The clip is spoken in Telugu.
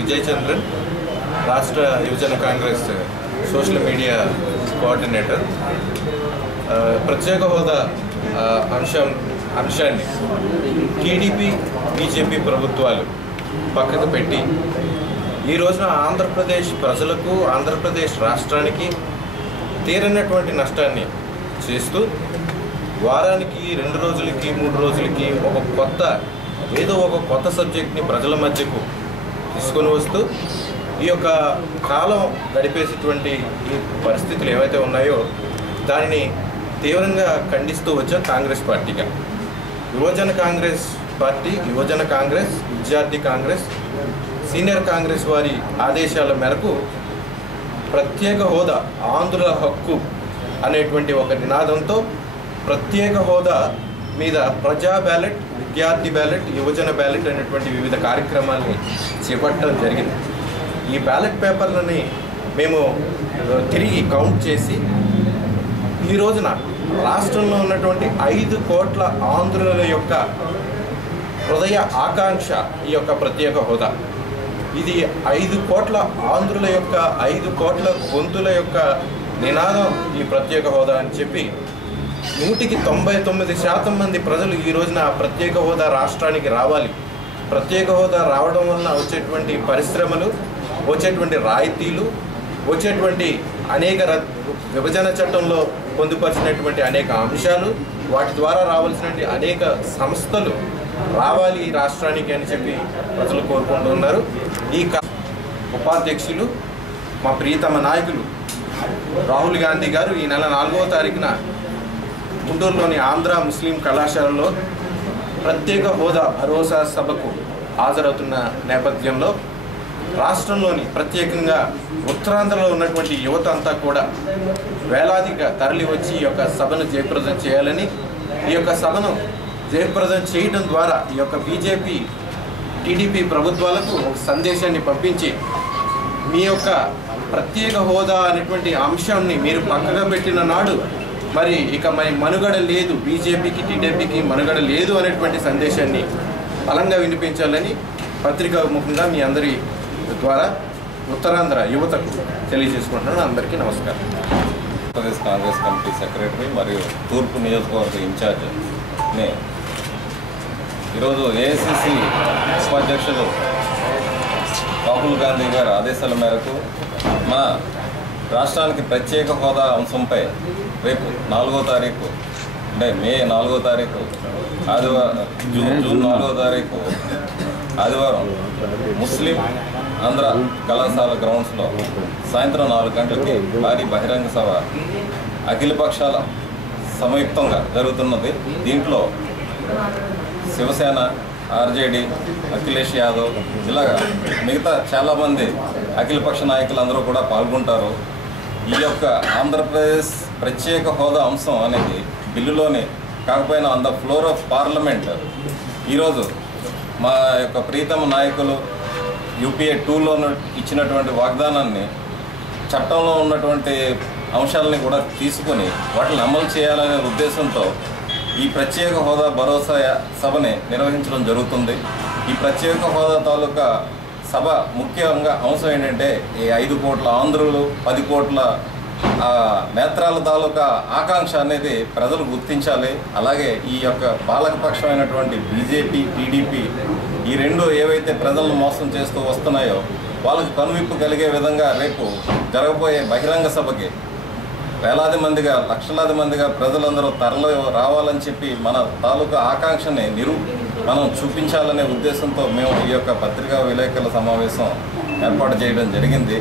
విజయ్ చంద్రన్, రాష్ట్ర యువజన కాంగ్రెస్ సోషల్ మీడియా కోఆర్డినేటర్. ప్రత్యేక హోదా అంశాన్ని టీడీపీ బీజేపీ ప్రభుత్వాలు పక్కకు పెట్టి ఈ రోజున ఆంధ్రప్రదేశ్ ప్రజలకు, ఆంధ్రప్రదేశ్ రాష్ట్రానికి తీరనటువంటి నష్టాన్ని చేస్తూ వారానికి 2 రోజులకి 3 రోజులకి ఏదో ఒక కొత్త సబ్జెక్ట్ని ప్రజల మధ్యకు తీసుకొని వస్తూ ఈ యొక్క కాలం గడిపేసేటువంటి ఈ పరిస్థితులు ఏవైతే ఉన్నాయో దానిని తీవ్రంగా ఖండిస్తూ వచ్చాం కాంగ్రెస్ పార్టీగా. యువజన కాంగ్రెస్ పార్టీ, యువజన కాంగ్రెస్, విద్యార్థి కాంగ్రెస్, సీనియర్ కాంగ్రెస్ వారి ఆదేశాల మేరకు ప్రత్యేక హోదా ఆంధ్రుల హక్కు అనేటువంటి ఒక నినాదంతో ప్రత్యేక హోదా మీద ప్రజా బ్యాలెట్, విద్యార్థి బ్యాలెట్, యువజన బ్యాలెట్ అనేటువంటి వివిధ కార్యక్రమాలని చేపట్టడం జరిగింది. ఈ బ్యాలెట్ పేపర్లని మేము తిరిగి కౌంట్ చేసి ఈ రోజున రాష్ట్రంలో ఉన్నటువంటి 5 కోట్ల ఆంధ్రుల యొక్క హృదయ ఆకాంక్ష ఈ యొక్క ప్రత్యేక హోదా. ఇది 5 కోట్ల ఆంధ్రుల యొక్క 5 కోట్ల గొంతుల యొక్క నినాదం ఈ ప్రత్యేక హోదా అని చెప్పి 99% మంది ప్రజలు ఈ రోజున ప్రత్యేక హోదా రాష్ట్రానికి రావాలి, ప్రత్యేక హోదా రావడం వలన వచ్చేటువంటి పరిశ్రమలు, వచ్చేటువంటి రాయితీలు, వచ్చేటువంటి అనేక విభజన చట్టంలో పొందుపరిచినటువంటి అనేక అంశాలు, వాటి ద్వారా రావాల్సినటువంటి అనేక సంస్థలు రావాలి ఈ రాష్ట్రానికి అని చెప్పి ప్రజలు కోరుకుంటున్నారు. ఈ ఉపాధ్యక్షులు మా ప్రియతమ నాయకులు రాహుల్ గాంధీ గారు ఈ నెల 4వ తారీఖున గుంటూరులోని ఆంధ్ర ముస్లిం కళాశాలలో ప్రత్యేక హోదా భరోసా సభకు హాజరవుతున్న నేపథ్యంలో రాష్ట్రంలోని ప్రత్యేకంగా ఉత్తరాంధ్రలో ఉన్నటువంటి యువత అంతా కూడా వేలాదిగా తరలి వచ్చి ఈ యొక్క సభను జయప్రదం చేయాలని, ఈ యొక్క సభను జయప్రదం చేయడం ద్వారా ఈ యొక్క బీజేపీ టీడీపీ ప్రభుత్వాలకు ఒక సందేశాన్ని పంపించి మీ యొక్క ప్రత్యేక హోదా అనేటువంటి అంశాన్ని మీరు పక్కగా పెట్టిన నాడు మరి ఇక మనుగడ లేదు, బీజేపీకి టీడీపీకి మనుగడ లేదు అనేటువంటి సందేశాన్ని బలంగా వినిపించాలని పత్రికా ముఖంగా మీ అందరి ద్వారా ఉత్తరాంధ్ర యువతకు తెలియజేసుకుంటున్నాను. అందరికీ నమస్కారం. ఆంధ్రప్రదేశ్ కాంగ్రెస్ కమిటీ సెక్రటరీ మరియు తూర్పు నియోజకవర్గ ఇన్ఛార్జ్ ఈరోజు ఏఐసిసి ఉపాధ్యక్షులు రాహుల్ గాంధీ గారి ఆదేశాల మేరకు మా రాష్ట్రానికి ప్రత్యేక హోదా అంశంపై రేపు 4వ తారీఖు అంటే మే 4వ తారీఖు జూన్ 4వ తారీఖు ఆదివారం ముస్లిం ఆంధ్ర కళాశాల గ్రౌండ్స్లో సాయంత్రం 4 గంటలకి భారీ బహిరంగ సభ అఖిల పక్షాల సంయుక్తంగా జరుగుతున్నది. దీంట్లో శివసేన, ఆర్జేడీ, అఖిలేష్ యాదవ్ ఇలాగా మిగతా చాలామంది అఖిలపక్ష నాయకులందరూ కూడా పాల్గొంటారు. ఈ యొక్క ఆంధ్రప్రదేశ్ ప్రత్యేక హోదా అంశం అనేది బిల్లులోనే కాకపోయినా on the floor of parliament ఈరోజు మా యొక్క ప్రీతమ నాయకులు యూపీఏ 2లో ఇచ్చినటువంటి వాగ్దానాన్ని, చట్టంలో ఉన్నటువంటి అంశాలని కూడా తీసుకొని వాటిని అమలు చేయాలనే ఉద్దేశంతో ఈ ప్రత్యేక హోదా భరోసా సభని నిర్వహించడం జరుగుతుంది. ఈ ప్రత్యేక హోదా తాలూకా సభ ముఖ్యంగా అంశం ఏంటంటే ఈ 5 కోట్ల ఆంధ్రులు, 10 కోట్ల నేత్రాల తాలూకా ఆకాంక్ష అనేది ప్రజలు గుర్తించాలి. అలాగే ఈ యొక్క పాలకపక్షమైనటువంటి బీజేపీ, టీడీపీ ఈ రెండు ఏవైతే ప్రజలను మోసం చేస్తూ వస్తున్నాయో వాళ్ళకి కనువిప్పు కలిగే విధంగా రేపు జరగబోయే బహిరంగ సభకి వేలాది మందిగా, లక్షలాది మందిగా ప్రజలందరూ తరలి రావాలని చెప్పి మన తాలూకా ఆకాంక్షని మనం చూపించాలనే ఉద్దేశంతో మేము ఈ యొక్క పత్రికా విలేకరుల సమావేశం ఏర్పాటు చేయడం జరిగింది.